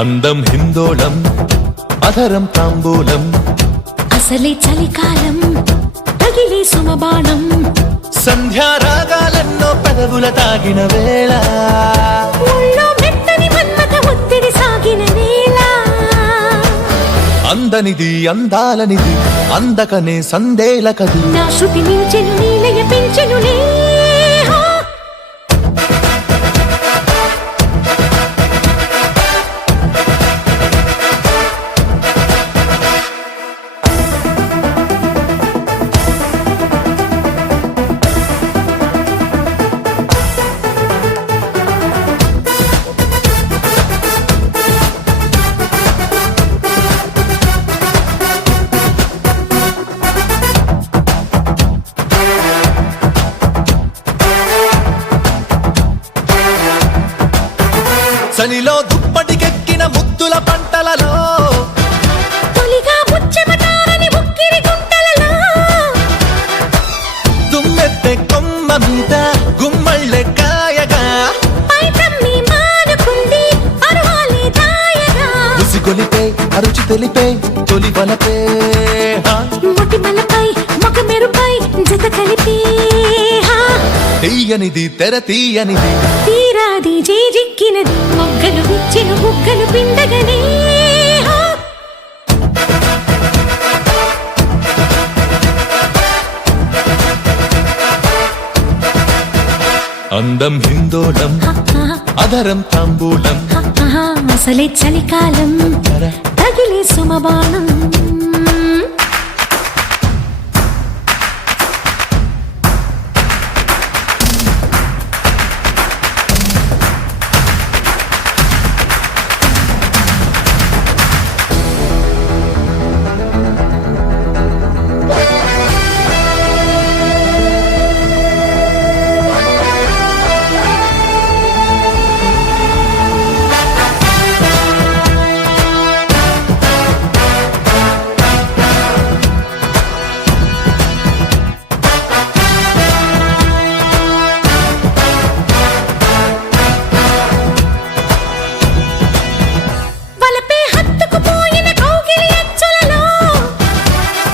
అందం హిందోళం అధరం తాంబూలం అసలే చలికాలం తగిలే సుమబాణం సంధ్యారాగాలెన్నో పెదవుల తాగిన వేళ ఒళ్ళో మెత్తని మన్మథ ఒత్తిడి సాగిన వేళ అందనిది అందాలనిది అందకనే సందేలకది నా శృతి మించెను నీలయ పెంచెను చలిలో దుప్పటికెక్కిన ముద్దుల పంటలలో తొలిగా ముచ్చెమటారని ఉక్కిరి గుంటలలో దుమ్మెత్తె కొమ్మ మీద గుమ్మళ్ళె కాయగా పైటమ్మి మానుకుంది అరువాలే దాయగా ఉసిగొలిపే అరుచి తెలిపే తొలి వలపే మొటిమలపై మొగ మెరుపై జత కలిపే తీయనిది తెర తీయనిది తీరాది జేజిక్కినది మొగ్గలు విచ్చెను బుగ్గలు పిండగనే అందం హిందోళం అధరం తాంబూలం అసలే చలికాలం తగిలే సుమబాణం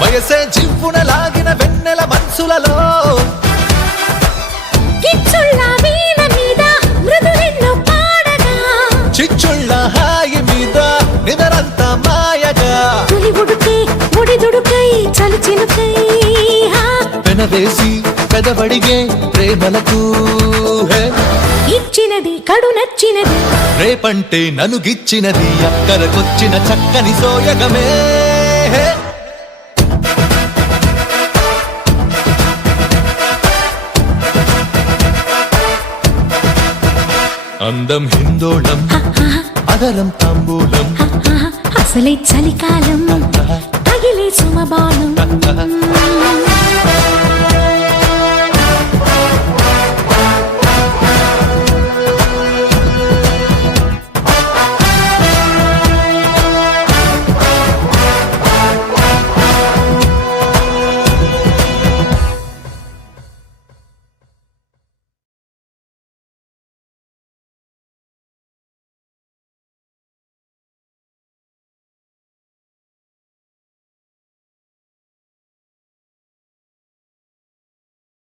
వయసే జివ్వున లాగిన వెన్నెల మనసులలో కిచ్చుళ్ళ వీణ మీద మృదులెన్నో పాడగా చిచ్చుళ్ళ హాయి మీద నిదరంత మాయగా తొలి ఉడుకే ఒడిదుడుకై చలి చినుకై పెనవేసి పెదవడిగే ప్రేమలకు ఇచ్చినది కడు నచ్చినది రేపంటే నన్ను గిచ్చినది అక్కరకొచ్చిన చక్కని సోయగమే అందం హిందోళం అధరం తాంబూలం అసలే చలికాలం